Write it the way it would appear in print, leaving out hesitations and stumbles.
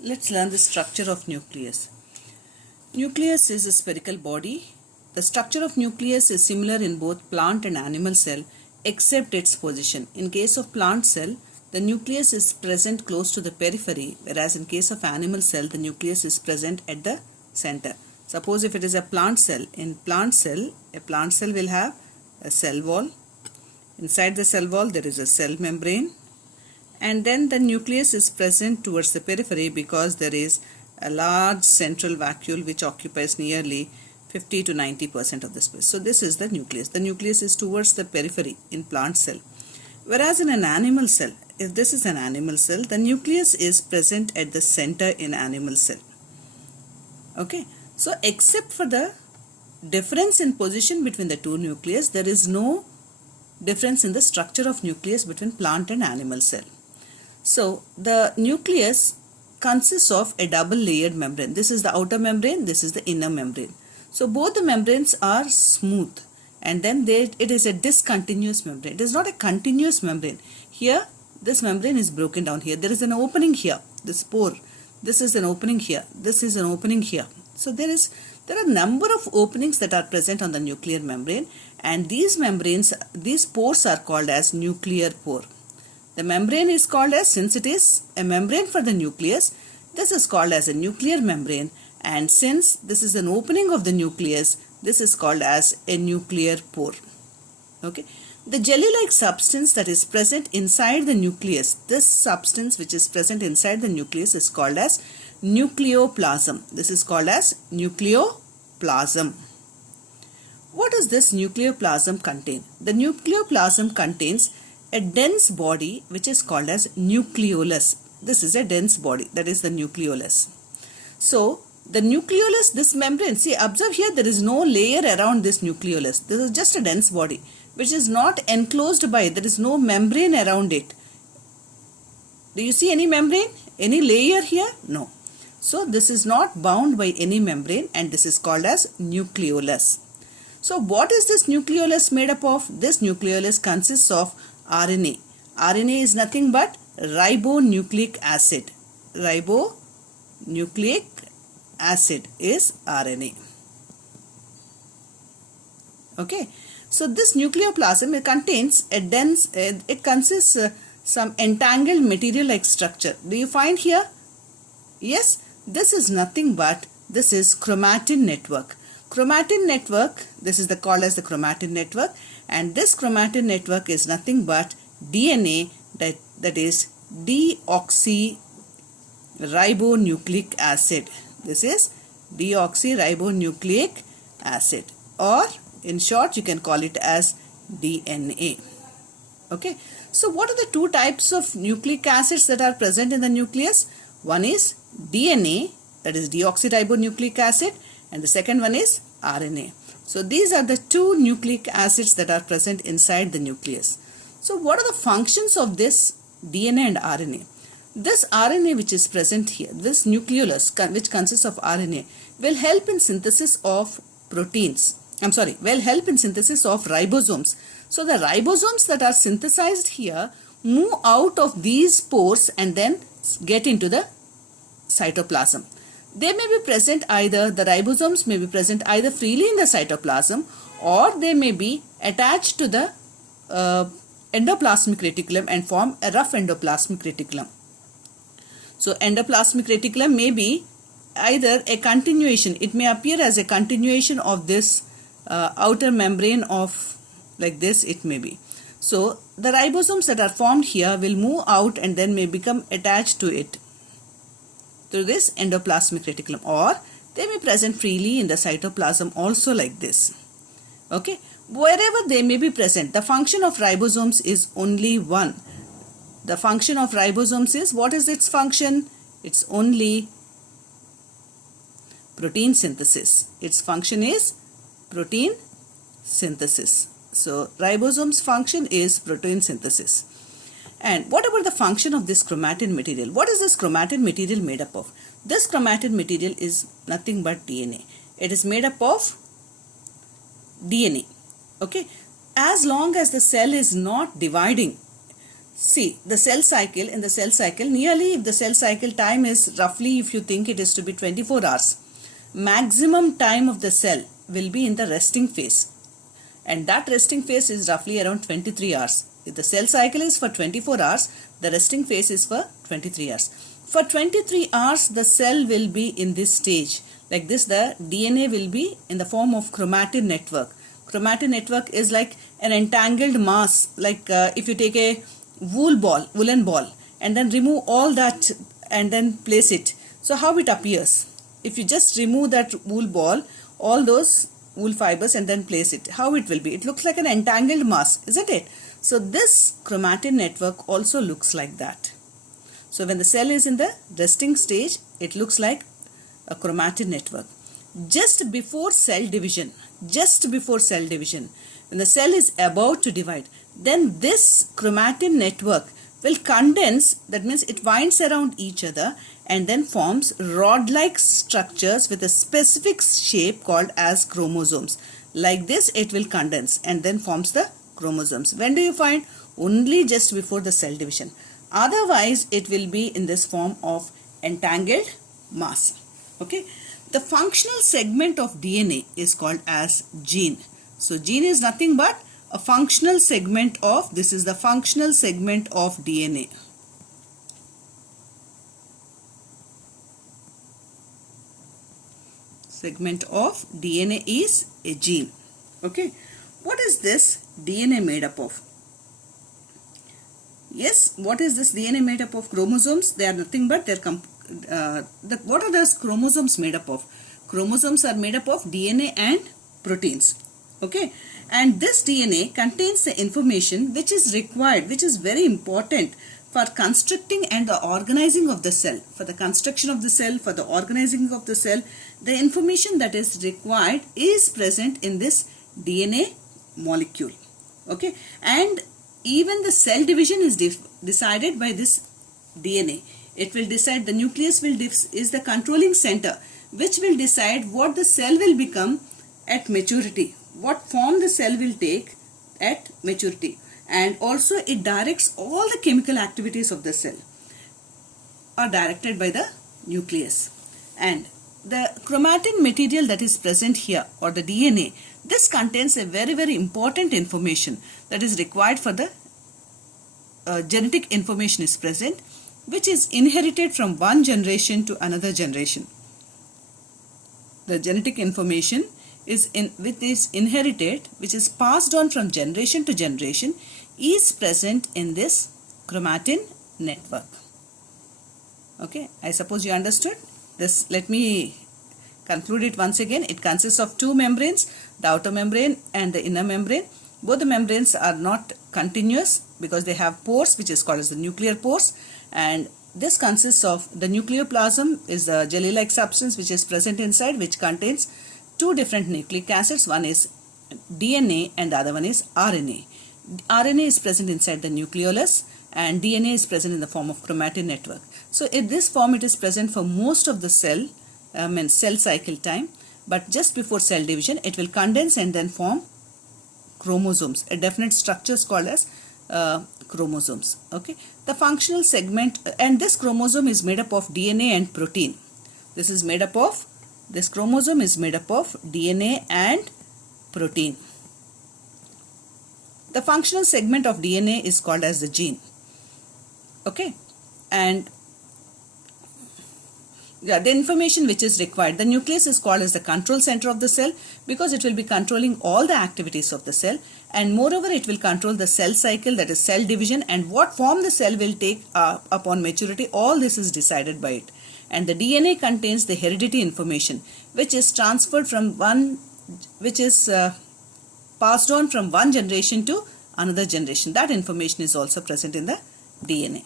Let's learn the structure of nucleus. Nucleus is a spherical body. The structure of nucleus is similar in both plant and animal cell except its position. In case of plant cell, the nucleus is present close to the periphery, whereas in case of animal cell, the nucleus is present at the center. Suppose if it is a plant cell, in plant cell, a plant cell will have a cell wall. Inside the cell wall, there is a cell membrane, and then the nucleus is present towards the periphery because there is a large central vacuole which occupies nearly 50 to 90% of the space. So this is the nucleus. The nucleus is towards the periphery in plant cell. Whereas in an animal cell, if this is an animal cell, the nucleus is present at the center in animal cell. Okay. So except for the difference in position between the two nucleus, there is no difference in the structure of nucleus between plant and animal cell. So the nucleus consists of a double layered membrane. This is the outer membrane, this is the inner membrane. So both the membranes are smooth, and then it is a discontinuous membrane. It is not a continuous membrane. Here this membrane is broken down here. There is an opening here, this pore. This is an opening here. This is an opening here. So there are a number of openings that are present on the nuclear membrane, and these pores are called as nuclear pore. The membrane is called as, since it is a membrane for the nucleus, this is called as a nuclear membrane, and since this is an opening of the nucleus, this is called as a nuclear pore. Okay. The jelly-like substance that is present inside the nucleus, this substance which is present inside the nucleus is called as nucleoplasm. This is called as nucleoplasm. What does this nucleoplasm contain? The nucleoplasm contains a dense body which is called as nucleolus. This is a dense body, that is the nucleolus. So the nucleolus, this membrane, see, observe here, there is no layer around this nucleolus. This is just a dense body which is not enclosed by, there is no membrane around it. Do you see any membrane? Any layer here? No. So this is not bound by any membrane, and this is called as nucleolus. So what is this nucleolus made up of? This nucleolus consists of RNA. RNA is nothing but ribonucleic acid. Ribonucleic acid is RNA. Okay. So this nucleoplasm, it contains a dense, it consists some entangled material like structure. Do you find here? Yes, this is nothing but, this is chromatin network. Chromatin network, this is called as the chromatin network, and this chromatin network is nothing but DNA, that is deoxyribonucleic acid. This is deoxyribonucleic acid, or in short you can call it as DNA. Okay. So what are the two types of nucleic acids that are present in the nucleus? One is DNA, that is deoxyribonucleic acid, and the second one is RNA. So these are the two nucleic acids that are present inside the nucleus. So what are the functions of this DNA and RNA? This RNA which is present here, this nucleolus which consists of RNA, will help in synthesis of proteins. Will help in synthesis of ribosomes. So the ribosomes that are synthesized here move out of these pores and then get into the cytoplasm. They may be present either, the ribosomes may be present either freely in the cytoplasm, or they may be attached to the endoplasmic reticulum and form a rough endoplasmic reticulum. So endoplasmic reticulum may be either a continuation, it may appear as a continuation of this outer membrane of, like this it may be. So the ribosomes that are formed here will move out and then may become attached to it through this endoplasmic reticulum, or they may present freely in the cytoplasm also like this. Okay. Wherever they may be present, the function of ribosomes is only one. The function of ribosomes is, what is its function? It's only protein synthesis. Its function is protein synthesis. So ribosomes' function is protein synthesis. And what about the function of this chromatin material? What is this chromatin material made up of? This chromatin material is nothing but DNA. It is made up of DNA. Okay. As long as the cell is not dividing, See, the cell cycle, in the cell cycle, nearly if the cell cycle time is roughly, if you think it is to be 24 hours, maximum time of the cell will be in the resting phase. And that resting phase is roughly around 23 hours. If the cell cycle is for 24 hours, the resting phase is for 23 hours. For 23 hours, the cell will be in this stage. Like this, the DNA will be in the form of chromatin network. Chromatin network is like an entangled mass, like if you take a woolen ball, and then remove all that and then place it. So how it appears? If you just remove that wool ball, all those wool fibers, and then place it, how it will be? It looks like an entangled mass, isn't it? So this chromatin network also looks like that. So when the cell is in the resting stage, it looks like a chromatin network. Just before cell division, when the cell is about to divide, then this chromatin network will condense. That means it winds around each other and then forms rod-like structures with a specific shape called as chromosomes. Like this, it will condense and then forms the chromosomes. When do you find? Only just before the cell division. Otherwise, it will be in this form of entangled mass. Okay. The functional segment of DNA is called as gene. So gene is nothing but a functional segment of, this is the functional segment of DNA. Segment of DNA is a gene. Okay. What is this DNA made up of? Yes, what is this DNA made up of? Chromosomes. They are nothing but what are those chromosomes made up of? Chromosomes are made up of DNA and proteins. Okay. And this DNA contains the information which is required, which is very important for constructing and the organizing of the cell. For the construction of the cell, for the organizing of the cell, the information that is required is present in this DNA molecule. Okay. And even the cell division is decided by this DNA. It will decide, the nucleus is the controlling center, which will decide what the cell will become at maturity, what form the cell will take at maturity. And also it directs all the chemical activities of the cell are directed by the nucleus. And the chromatin material that is present here, or the DNA, this contains a very, very important information that is required for the genetic information is present, which is inherited from one generation to another generation. The genetic information is inherited, which is passed on from generation to generation, is present in this chromatin network. Okay, I suppose you understood this. Let me conclude it once again. It consists of two membranes, the outer membrane and the inner membrane. Both the membranes are not continuous because they have pores, which is called as the nuclear pores. And this consists of the nucleoplasm, is the jelly-like substance which is present inside, which contains two different nucleic acids. One is DNA and the other one is RNA. RNA is present inside the nucleolus and DNA is present in the form of chromatin network. So in this form it is present for most of the cell cycle time, but just before cell division it will condense and then form chromosomes, a definite structure is called as chromosomes. Okay, the functional segment, and this chromosome is made up of DNA and protein. This chromosome is made up of DNA and protein. The functional segment of DNA is called as the gene. Okay, and the information which is required. The nucleus is called as the control center of the cell because it will be controlling all the activities of the cell, and moreover it will control the cell cycle, that is cell division, and what form the cell will take upon maturity. All this is decided by it. And the DNA contains the heredity information which is transferred from passed on from one generation to another generation. That information is also present in the DNA.